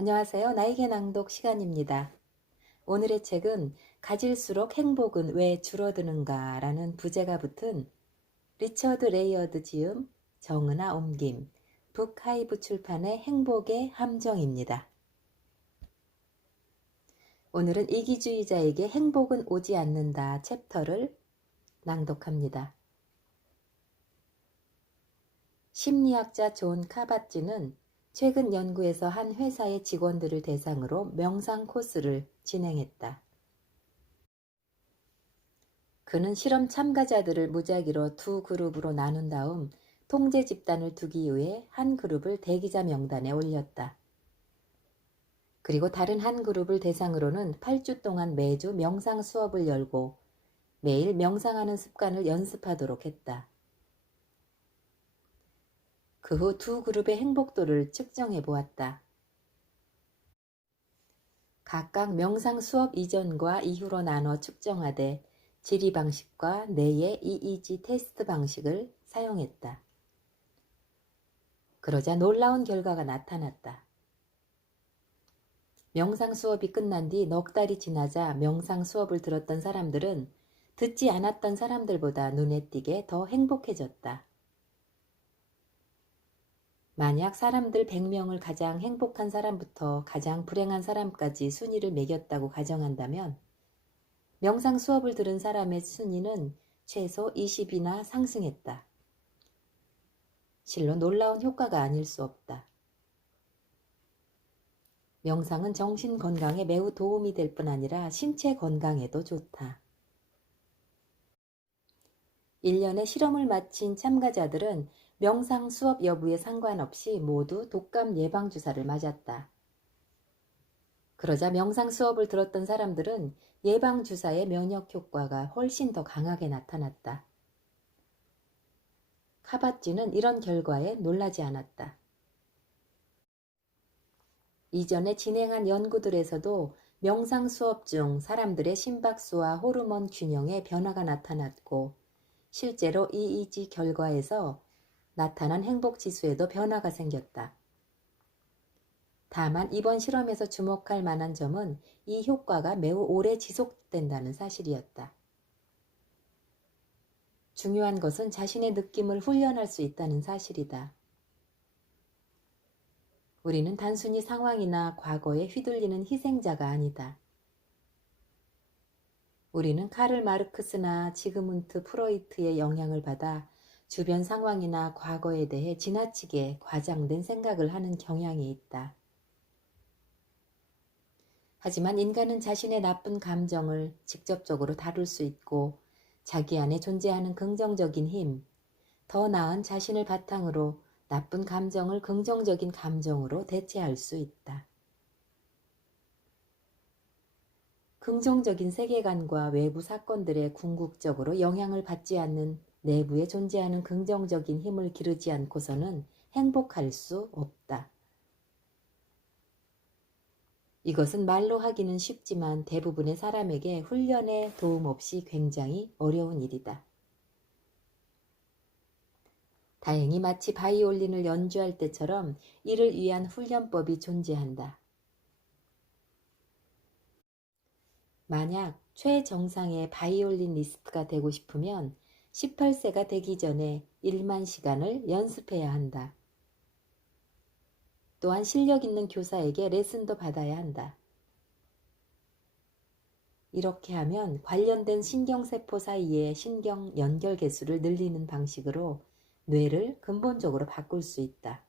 안녕하세요. 나에게 낭독 시간입니다. 오늘의 책은 가질수록 행복은 왜 줄어드는가 라는 부제가 붙은 리처드 레이어드 지음, 정은아 옮김, 북하이브 출판의 행복의 함정입니다. 오늘은 이기주의자에게 행복은 오지 않는다 챕터를 낭독합니다. 심리학자 존 카바찌는 최근 연구에서 한 회사의 직원들을 대상으로 명상 코스를 진행했다. 그는 실험 참가자들을 무작위로 두 그룹으로 나눈 다음 통제 집단을 두기 위해 한 그룹을 대기자 명단에 올렸다. 그리고 다른 한 그룹을 대상으로는 8주 동안 매주 명상 수업을 열고 매일 명상하는 습관을 연습하도록 했다. 그 후 두 그룹의 행복도를 측정해 보았다. 각각 명상 수업 이전과 이후로 나눠 측정하되 질의 방식과 뇌의 EEG 테스트 방식을 사용했다. 그러자 놀라운 결과가 나타났다. 명상 수업이 끝난 뒤 넉 달이 지나자 명상 수업을 들었던 사람들은 듣지 않았던 사람들보다 눈에 띄게 더 행복해졌다. 만약 사람들 100명을 가장 행복한 사람부터 가장 불행한 사람까지 순위를 매겼다고 가정한다면 명상 수업을 들은 사람의 순위는 최소 20이나 상승했다. 실로 놀라운 효과가 아닐 수 없다. 명상은 정신 건강에 매우 도움이 될 뿐 아니라 신체 건강에도 좋다. 1년의 실험을 마친 참가자들은 명상 수업 여부에 상관없이 모두 독감 예방주사를 맞았다. 그러자 명상 수업을 들었던 사람들은 예방주사의 면역 효과가 훨씬 더 강하게 나타났다. 카바찌는 이런 결과에 놀라지 않았다. 이전에 진행한 연구들에서도 명상 수업 중 사람들의 심박수와 호르몬 균형에 변화가 나타났고 실제로 EEG 결과에서 나타난 행복지수에도 변화가 생겼다. 다만 이번 실험에서 주목할 만한 점은 이 효과가 매우 오래 지속된다는 사실이었다. 중요한 것은 자신의 느낌을 훈련할 수 있다는 사실이다. 우리는 단순히 상황이나 과거에 휘둘리는 희생자가 아니다. 우리는 카를 마르크스나 지그문트 프로이트의 영향을 받아 주변 상황이나 과거에 대해 지나치게 과장된 생각을 하는 경향이 있다. 하지만 인간은 자신의 나쁜 감정을 직접적으로 다룰 수 있고 자기 안에 존재하는 긍정적인 힘, 더 나은 자신을 바탕으로 나쁜 감정을 긍정적인 감정으로 대체할 수 있다. 긍정적인 세계관과 외부 사건들에 궁극적으로 영향을 받지 않는 내부에 존재하는 긍정적인 힘을 기르지 않고서는 행복할 수 없다. 이것은 말로 하기는 쉽지만 대부분의 사람에게 훈련의 도움 없이 굉장히 어려운 일이다. 다행히 마치 바이올린을 연주할 때처럼 이를 위한 훈련법이 존재한다. 만약 최정상의 바이올리니스트가 되고 싶으면 18세가 되기 전에 1만 시간을 연습해야 한다. 또한 실력 있는 교사에게 레슨도 받아야 한다. 이렇게 하면 관련된 신경세포 사이의 신경 연결 개수를 늘리는 방식으로 뇌를 근본적으로 바꿀 수 있다.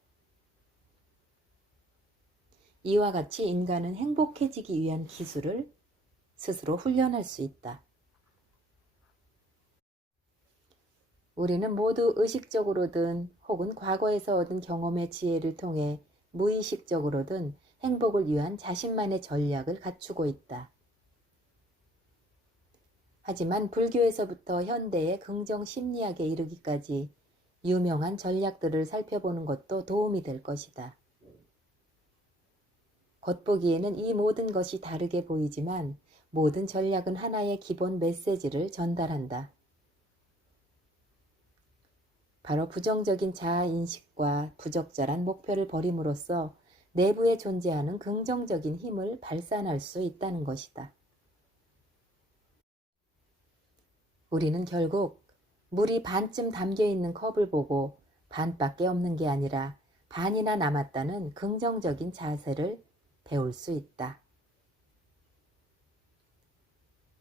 이와 같이 인간은 행복해지기 위한 기술을 스스로 훈련할 수 있다. 우리는 모두 의식적으로든 혹은 과거에서 얻은 경험의 지혜를 통해 무의식적으로든 행복을 위한 자신만의 전략을 갖추고 있다. 하지만 불교에서부터 현대의 긍정 심리학에 이르기까지 유명한 전략들을 살펴보는 것도 도움이 될 것이다. 겉보기에는 이 모든 것이 다르게 보이지만 모든 전략은 하나의 기본 메시지를 전달한다. 바로 부정적인 자아인식과 부적절한 목표를 버림으로써 내부에 존재하는 긍정적인 힘을 발산할 수 있다는 것이다. 우리는 결국 물이 반쯤 담겨 있는 컵을 보고 반밖에 없는 게 아니라 반이나 남았다는 긍정적인 자세를 배울 수 있다.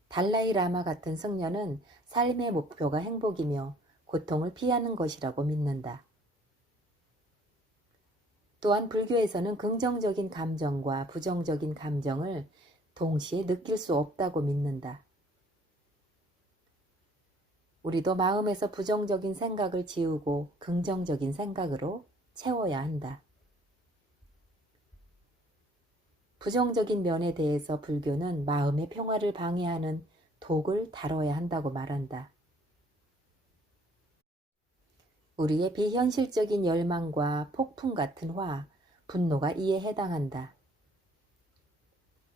달라이 라마 같은 승려는 삶의 목표가 행복이며 고통을 피하는 것이라고 믿는다. 또한 불교에서는 긍정적인 감정과 부정적인 감정을 동시에 느낄 수 없다고 믿는다. 우리도 마음에서 부정적인 생각을 지우고 긍정적인 생각으로 채워야 한다. 부정적인 면에 대해서 불교는 마음의 평화를 방해하는 독을 다뤄야 한다고 말한다. 우리의 비현실적인 열망과 폭풍 같은 화, 분노가 이에 해당한다.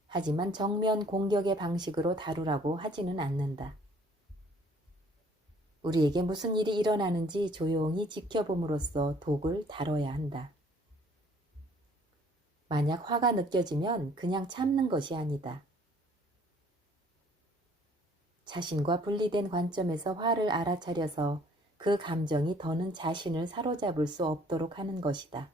하지만 정면 공격의 방식으로 다루라고 하지는 않는다. 우리에게 무슨 일이 일어나는지 조용히 지켜봄으로써 독을 다뤄야 한다. 만약 화가 느껴지면 그냥 참는 것이 아니다. 자신과 분리된 관점에서 화를 알아차려서 그 감정이 더는 자신을 사로잡을 수 없도록 하는 것이다.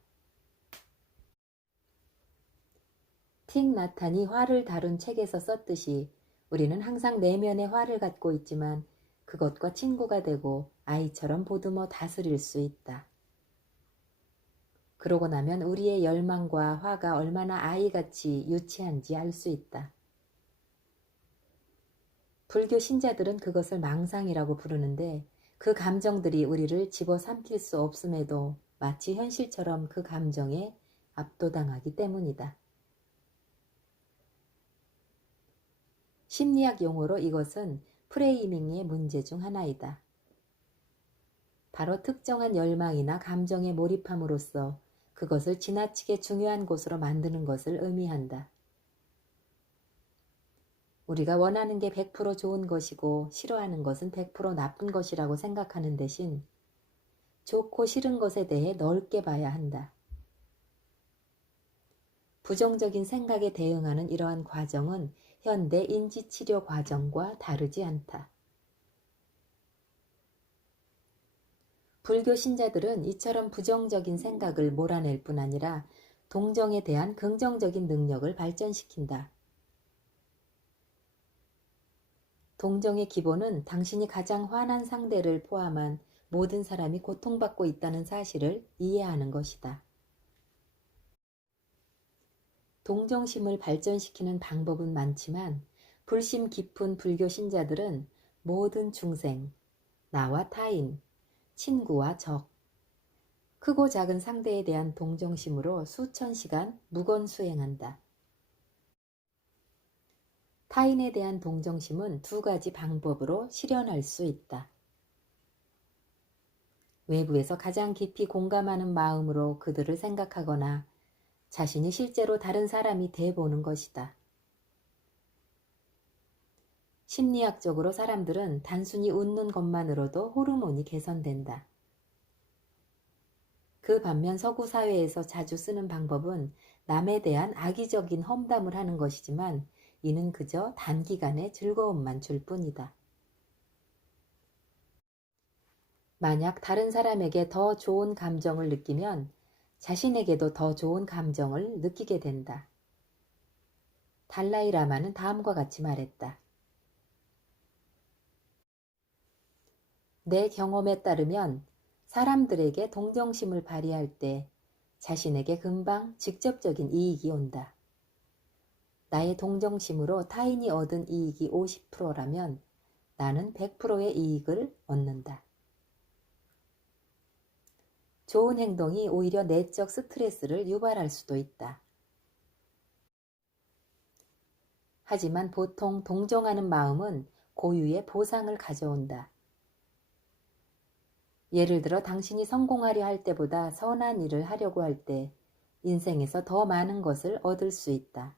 틱 나탄이 화를 다룬 책에서 썼듯이 우리는 항상 내면의 화를 갖고 있지만 그것과 친구가 되고 아이처럼 보듬어 다스릴 수 있다. 그러고 나면 우리의 열망과 화가 얼마나 아이같이 유치한지 알 수 있다. 불교 신자들은 그것을 망상이라고 부르는데 그 감정들이 우리를 집어삼킬 수 없음에도 마치 현실처럼 그 감정에 압도당하기 때문이다. 심리학 용어로 이것은 프레이밍의 문제 중 하나이다. 바로 특정한 열망이나 감정에 몰입함으로써 그것을 지나치게 중요한 것으로 만드는 것을 의미한다. 우리가 원하는 게 100% 좋은 것이고 싫어하는 것은 100% 나쁜 것이라고 생각하는 대신 좋고 싫은 것에 대해 넓게 봐야 한다. 부정적인 생각에 대응하는 이러한 과정은 현대 인지치료 과정과 다르지 않다. 불교 신자들은 이처럼 부정적인 생각을 몰아낼 뿐 아니라 동정에 대한 긍정적인 능력을 발전시킨다. 동정의 기본은 당신이 가장 화난 상대를 포함한 모든 사람이 고통받고 있다는 사실을 이해하는 것이다. 동정심을 발전시키는 방법은 많지만 불심 깊은 불교 신자들은 모든 중생, 나와 타인, 친구와 적, 크고 작은 상대에 대한 동정심으로 수천 시간 묵언수행한다. 타인에 대한 동정심은 두 가지 방법으로 실현할 수 있다. 외부에서 가장 깊이 공감하는 마음으로 그들을 생각하거나 자신이 실제로 다른 사람이 돼보는 것이다. 심리학적으로 사람들은 단순히 웃는 것만으로도 호르몬이 개선된다. 그 반면 서구 사회에서 자주 쓰는 방법은 남에 대한 악의적인 험담을 하는 것이지만 이는 그저 단기간의 즐거움만 줄 뿐이다. 만약 다른 사람에게 더 좋은 감정을 느끼면 자신에게도 더 좋은 감정을 느끼게 된다. 달라이 라마는 다음과 같이 말했다. 내 경험에 따르면 사람들에게 동정심을 발휘할 때 자신에게 금방 직접적인 이익이 온다. 나의 동정심으로 타인이 얻은 이익이 50%라면 나는 100%의 이익을 얻는다. 좋은 행동이 오히려 내적 스트레스를 유발할 수도 있다. 하지만 보통 동정하는 마음은 고유의 보상을 가져온다. 예를 들어 당신이 성공하려 할 때보다 선한 일을 하려고 할 때 인생에서 더 많은 것을 얻을 수 있다.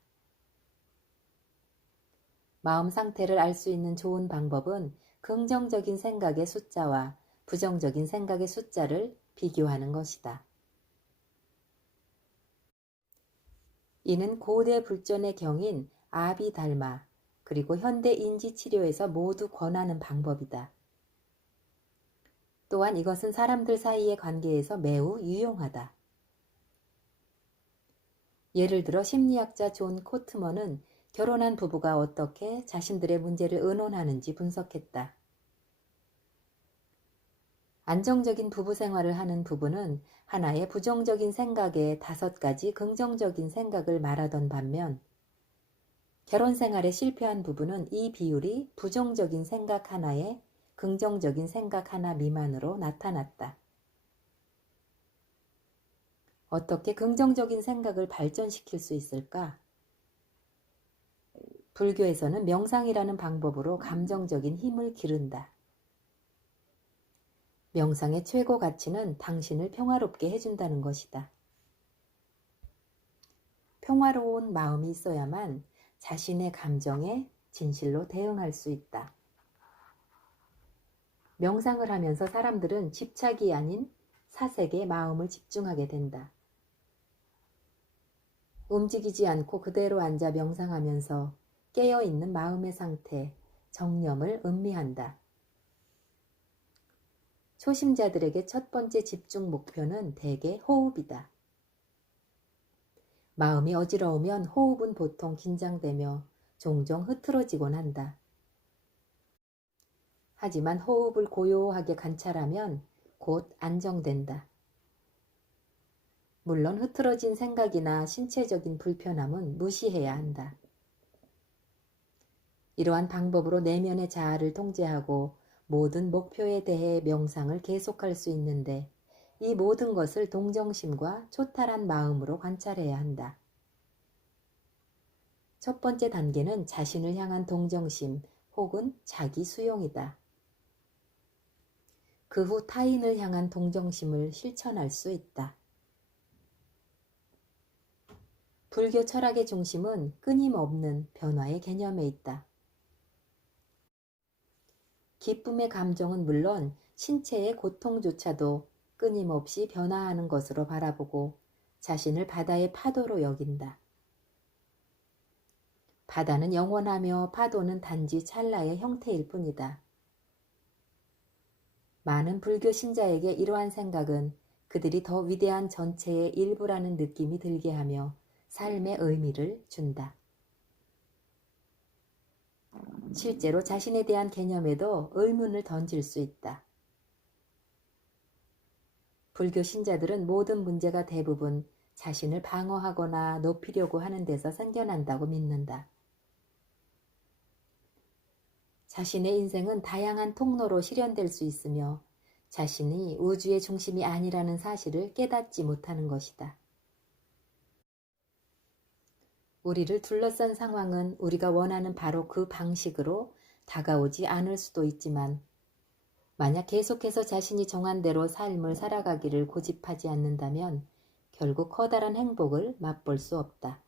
마음 상태를 알 수 있는 좋은 방법은 긍정적인 생각의 숫자와 부정적인 생각의 숫자를 비교하는 것이다. 이는 고대 불전의 경인 아비달마 그리고 현대 인지치료에서 모두 권하는 방법이다. 또한 이것은 사람들 사이의 관계에서 매우 유용하다. 예를 들어 심리학자 존 코트먼은 결혼한 부부가 어떻게 자신들의 문제를 의논하는지 분석했다. 안정적인 부부 생활을 하는 부부는 하나의 부정적인 생각에 5가지 긍정적인 생각을 말하던 반면 결혼 생활에 실패한 부부는 이 비율이 부정적인 생각 하나에 긍정적인 생각 하나 미만으로 나타났다. 어떻게 긍정적인 생각을 발전시킬 수 있을까? 불교에서는 명상이라는 방법으로 감정적인 힘을 기른다. 명상의 최고 가치는 당신을 평화롭게 해준다는 것이다. 평화로운 마음이 있어야만 자신의 감정에 진실로 대응할 수 있다. 명상을 하면서 사람들은 집착이 아닌 사색에 마음을 집중하게 된다. 움직이지 않고 그대로 앉아 명상하면서 깨어있는 마음의 상태, 정념을 음미한다. 초심자들에게 첫 번째 집중 목표는 대개 호흡이다. 마음이 어지러우면 호흡은 보통 긴장되며 종종 흐트러지곤 한다. 하지만 호흡을 고요하게 관찰하면 곧 안정된다. 물론 흐트러진 생각이나 신체적인 불편함은 무시해야 한다. 이러한 방법으로 내면의 자아를 통제하고 모든 목표에 대해 명상을 계속할 수 있는데 이 모든 것을 동정심과 초탈한 마음으로 관찰해야 한다. 첫 번째 단계는 자신을 향한 동정심 혹은 자기 수용이다. 그 후 타인을 향한 동정심을 실천할 수 있다. 불교 철학의 중심은 끊임없는 변화의 개념에 있다. 기쁨의 감정은 물론 신체의 고통조차도 끊임없이 변화하는 것으로 바라보고 자신을 바다의 파도로 여긴다. 바다는 영원하며 파도는 단지 찰나의 형태일 뿐이다. 많은 불교 신자에게 이러한 생각은 그들이 더 위대한 전체의 일부라는 느낌이 들게 하며 삶의 의미를 준다. 실제로 자신에 대한 개념에도 의문을 던질 수 있다. 불교 신자들은 모든 문제가 대부분 자신을 방어하거나 높이려고 하는 데서 생겨난다고 믿는다. 자신의 인생은 다양한 통로로 실현될 수 있으며 자신이 우주의 중심이 아니라는 사실을 깨닫지 못하는 것이다. 우리를 둘러싼 상황은 우리가 원하는 바로 그 방식으로 다가오지 않을 수도 있지만 만약 계속해서 자신이 정한 대로 삶을 살아가기를 고집하지 않는다면 결국 커다란 행복을 맛볼 수 없다.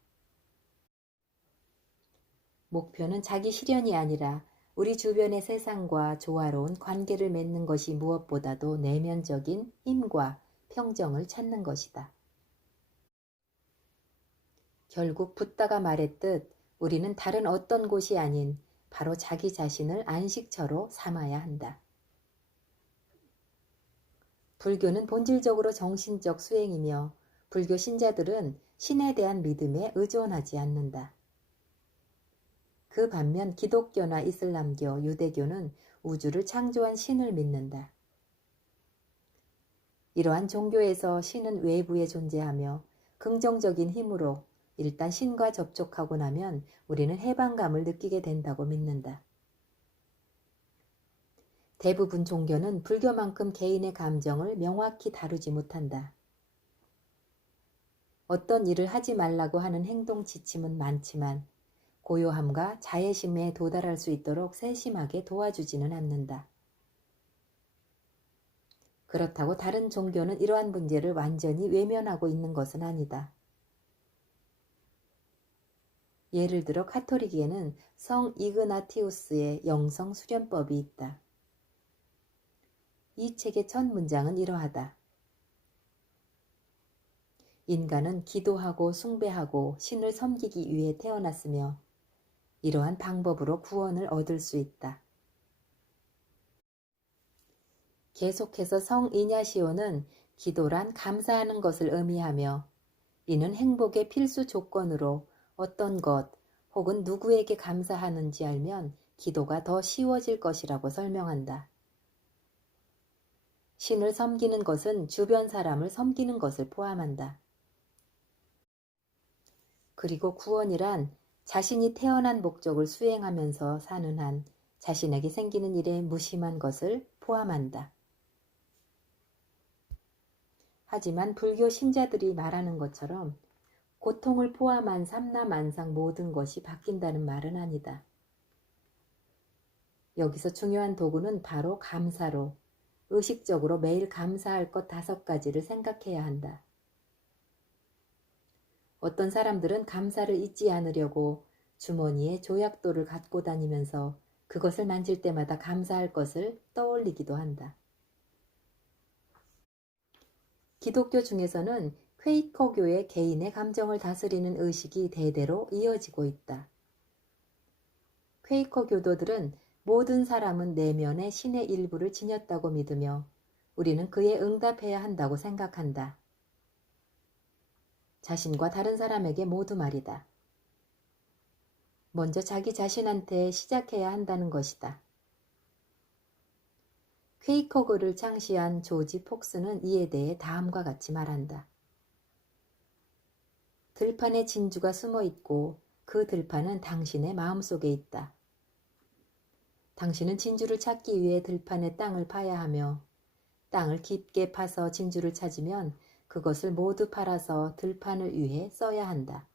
목표는 자기 실현이 아니라 우리 주변의 세상과 조화로운 관계를 맺는 것이 무엇보다도 내면적인 힘과 평정을 찾는 것이다. 결국 붓다가 말했듯 우리는 다른 어떤 곳이 아닌 바로 자기 자신을 안식처로 삼아야 한다. 불교는 본질적으로 정신적 수행이며 불교 신자들은 신에 대한 믿음에 의존하지 않는다. 그 반면 기독교나 이슬람교, 유대교는 우주를 창조한 신을 믿는다. 이러한 종교에서 신은 외부에 존재하며 긍정적인 힘으로 일단 신과 접촉하고 나면 우리는 해방감을 느끼게 된다고 믿는다. 대부분 종교는 불교만큼 개인의 감정을 명확히 다루지 못한다. 어떤 일을 하지 말라고 하는 행동 지침은 많지만 고요함과 자애심에 도달할 수 있도록 세심하게 도와주지는 않는다. 그렇다고 다른 종교는 이러한 문제를 완전히 외면하고 있는 것은 아니다. 예를 들어 카톨릭에는 성 이그나티우스의 영성 수련법이 있다. 이 책의 첫 문장은 이러하다. 인간은 기도하고 숭배하고 신을 섬기기 위해 태어났으며 이러한 방법으로 구원을 얻을 수 있다. 계속해서 성 이냐시오는 기도란 감사하는 것을 의미하며 이는 행복의 필수 조건으로 어떤 것 혹은 누구에게 감사하는지 알면 기도가 더 쉬워질 것이라고 설명한다. 신을 섬기는 것은 주변 사람을 섬기는 것을 포함한다. 그리고 구원이란 자신이 태어난 목적을 수행하면서 사는 한 자신에게 생기는 일에 무심한 것을 포함한다. 하지만 불교 신자들이 말하는 것처럼 고통을 포함한 삼라만상 모든 것이 바뀐다는 말은 아니다. 여기서 중요한 도구는 바로 감사로 의식적으로 매일 감사할 것 5가지를 생각해야 한다. 어떤 사람들은 감사를 잊지 않으려고 주머니에 조약돌을 갖고 다니면서 그것을 만질 때마다 감사할 것을 떠올리기도 한다. 기독교 중에서는 퀘이커교의 개인의 감정을 다스리는 의식이 대대로 이어지고 있다. 퀘이커 교도들은 모든 사람은 내면의 신의 일부를 지녔다고 믿으며 우리는 그에 응답해야 한다고 생각한다. 자신과 다른 사람에게 모두 말이다. 먼저 자기 자신한테 시작해야 한다는 것이다. 퀘이커교를 창시한 조지 폭스는 이에 대해 다음과 같이 말한다. 들판에 진주가 숨어 있고 그 들판은 당신의 마음속에 있다. 당신은 진주를 찾기 위해 들판의 땅을 파야 하며 땅을 깊게 파서 진주를 찾으면 그것을 모두 팔아서 들판을 위해 써야 한다.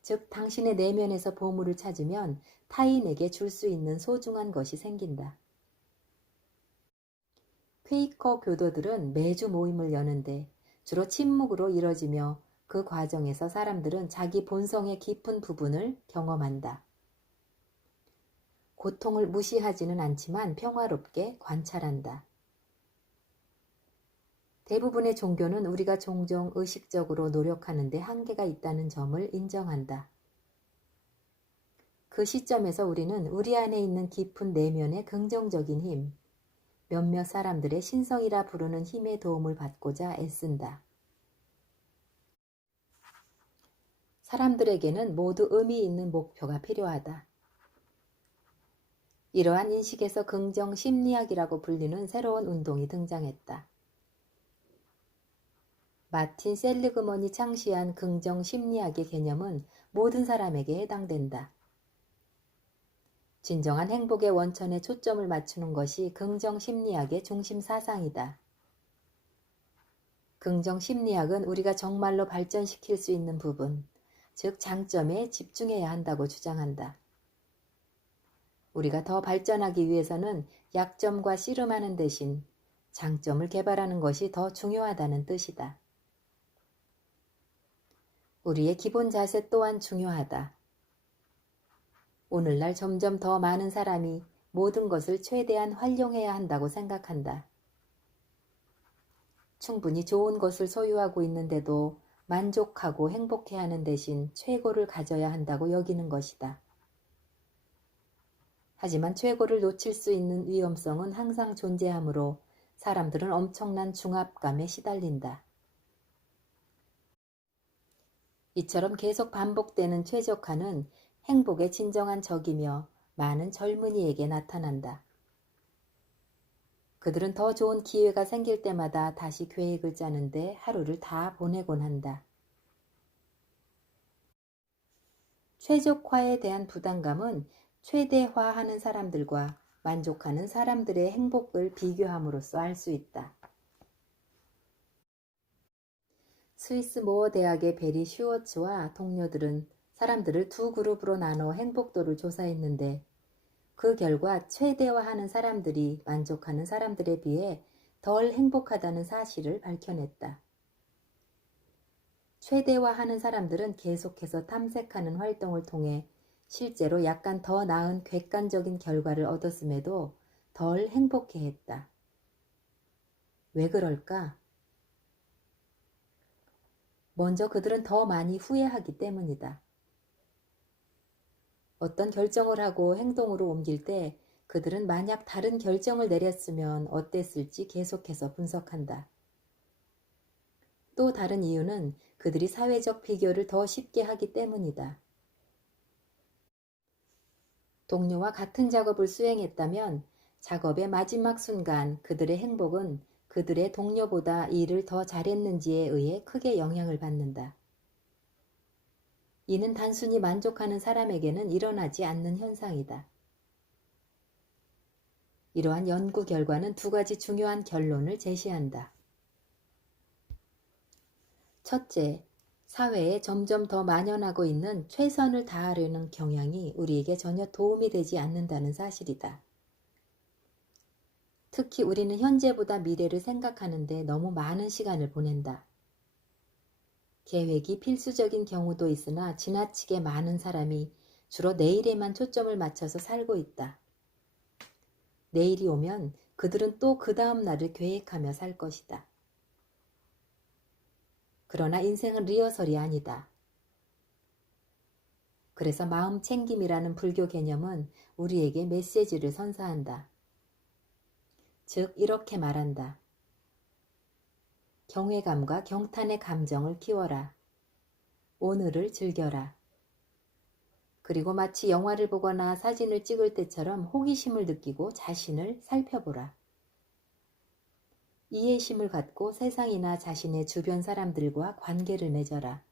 즉 당신의 내면에서 보물을 찾으면 타인에게 줄 수 있는 소중한 것이 생긴다. 퀘이커 교도들은 매주 모임을 여는데 주로 침묵으로 이뤄지며 그 과정에서 사람들은 자기 본성의 깊은 부분을 경험한다. 고통을 무시하지는 않지만 평화롭게 관찰한다. 대부분의 종교는 우리가 종종 의식적으로 노력하는 데 한계가 있다는 점을 인정한다. 그 시점에서 우리는 우리 안에 있는 깊은 내면의 긍정적인 힘, 몇몇 사람들의 신성이라 부르는 힘의 도움을 받고자 애쓴다. 사람들에게는 모두 의미 있는 목표가 필요하다. 이러한 인식에서 긍정 심리학이라고 불리는 새로운 운동이 등장했다. 마틴 셀리그먼이 창시한 긍정 심리학의 개념은 모든 사람에게 해당된다. 진정한 행복의 원천에 초점을 맞추는 것이 긍정 심리학의 중심 사상이다. 긍정 심리학은 우리가 정말로 발전시킬 수 있는 부분, 즉 장점에 집중해야 한다고 주장한다. 우리가 더 발전하기 위해서는 약점과 씨름하는 대신 장점을 개발하는 것이 더 중요하다는 뜻이다. 우리의 기본 자세 또한 중요하다. 오늘날 점점 더 많은 사람이 모든 것을 최대한 활용해야 한다고 생각한다. 충분히 좋은 것을 소유하고 있는데도 만족하고 행복해하는 대신 최고를 가져야 한다고 여기는 것이다. 하지만 최고를 놓칠 수 있는 위험성은 항상 존재하므로 사람들은 엄청난 중압감에 시달린다. 이처럼 계속 반복되는 최적화는 행복의 진정한 적이며 많은 젊은이에게 나타난다. 그들은 더 좋은 기회가 생길 때마다 다시 계획을 짜는데 하루를 다 보내곤 한다. 최적화에 대한 부담감은 최대화하는 사람들과 만족하는 사람들의 행복을 비교함으로써 알 수 있다. 스위스 모어 대학의 베리 슈워츠와 동료들은 사람들을 2그룹으로 나눠 행복도를 조사했는데 그 결과 최대화하는 사람들이 만족하는 사람들에 비해 덜 행복하다는 사실을 밝혀냈다. 최대화하는 사람들은 계속해서 탐색하는 활동을 통해 실제로 약간 더 나은 객관적인 결과를 얻었음에도 덜 행복해했다. 왜 그럴까? 먼저 그들은 더 많이 후회하기 때문이다. 어떤 결정을 하고 행동으로 옮길 때 그들은 만약 다른 결정을 내렸으면 어땠을지 계속해서 분석한다. 또 다른 이유는 그들이 사회적 비교를 더 쉽게 하기 때문이다. 동료와 같은 작업을 수행했다면 작업의 마지막 순간 그들의 행복은 그들의 동료보다 일을 더 잘했는지에 의해 크게 영향을 받는다. 이는 단순히 만족하는 사람에게는 일어나지 않는 현상이다. 이러한 연구 결과는 두 가지 중요한 결론을 제시한다. 첫째, 사회에 점점 더 만연하고 있는 최선을 다하려는 경향이 우리에게 전혀 도움이 되지 않는다는 사실이다. 특히 우리는 현재보다 미래를 생각하는데 너무 많은 시간을 보낸다. 계획이 필수적인 경우도 있으나 지나치게 많은 사람이 주로 내일에만 초점을 맞춰서 살고 있다. 내일이 오면 그들은 또 그 다음 날을 계획하며 살 것이다. 그러나 인생은 리허설이 아니다. 그래서 마음 챙김이라는 불교 개념은 우리에게 메시지를 선사한다. 즉 이렇게 말한다. 경외감과 경탄의 감정을 키워라. 오늘을 즐겨라. 그리고 마치 영화를 보거나 사진을 찍을 때처럼 호기심을 느끼고 자신을 살펴보라. 이해심을 갖고 세상이나 자신의 주변 사람들과 관계를 맺어라.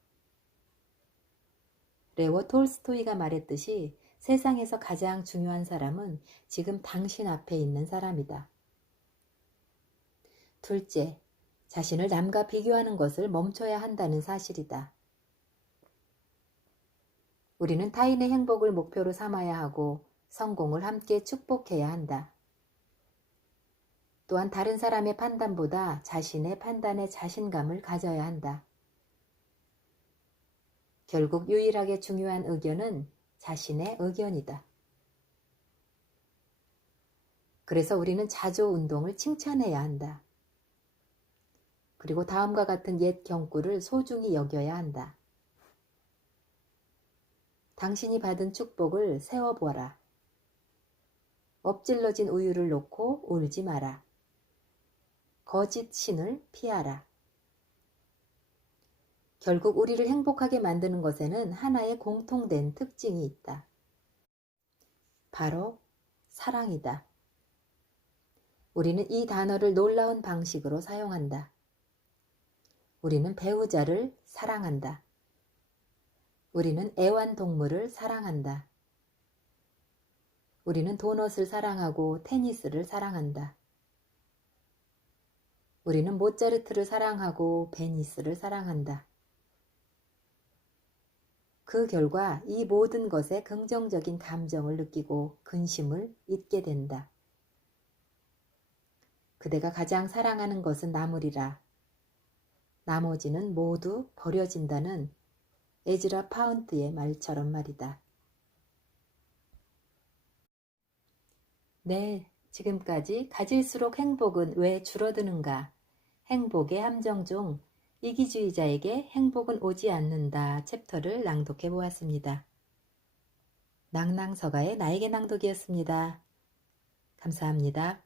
레오 톨스토이가 말했듯이 세상에서 가장 중요한 사람은 지금 당신 앞에 있는 사람이다. 둘째, 자신을 남과 비교하는 것을 멈춰야 한다는 사실이다. 우리는 타인의 행복을 목표로 삼아야 하고 성공을 함께 축복해야 한다. 또한 다른 사람의 판단보다 자신의 판단에 자신감을 가져야 한다. 결국 유일하게 중요한 의견은 자신의 의견이다. 그래서 우리는 자조 운동을 칭찬해야 한다. 그리고 다음과 같은 옛 경구를 소중히 여겨야 한다. 당신이 받은 축복을 세어보아라. 엎질러진 우유를 놓고 울지 마라. 거짓 신을 피하라. 결국 우리를 행복하게 만드는 것에는 하나의 공통된 특징이 있다. 바로 사랑이다. 우리는 이 단어를 놀라운 방식으로 사용한다. 우리는 배우자를 사랑한다. 우리는 애완동물을 사랑한다. 우리는 도넛을 사랑하고 테니스를 사랑한다. 우리는 모차르트를 사랑하고 베니스를 사랑한다. 그 결과 이 모든 것에 긍정적인 감정을 느끼고 근심을 잊게 된다. 그대가 가장 사랑하는 것은 나물이라. 나머지는 모두 버려진다는 에즈라 파운트의 말처럼 말이다. 네, 지금까지 가질수록 행복은 왜 줄어드는가? 행복의 함정 중 이기주의자에게 행복은 오지 않는다 챕터를 낭독해 보았습니다. 낭낭서가의 나에게 낭독이었습니다. 감사합니다.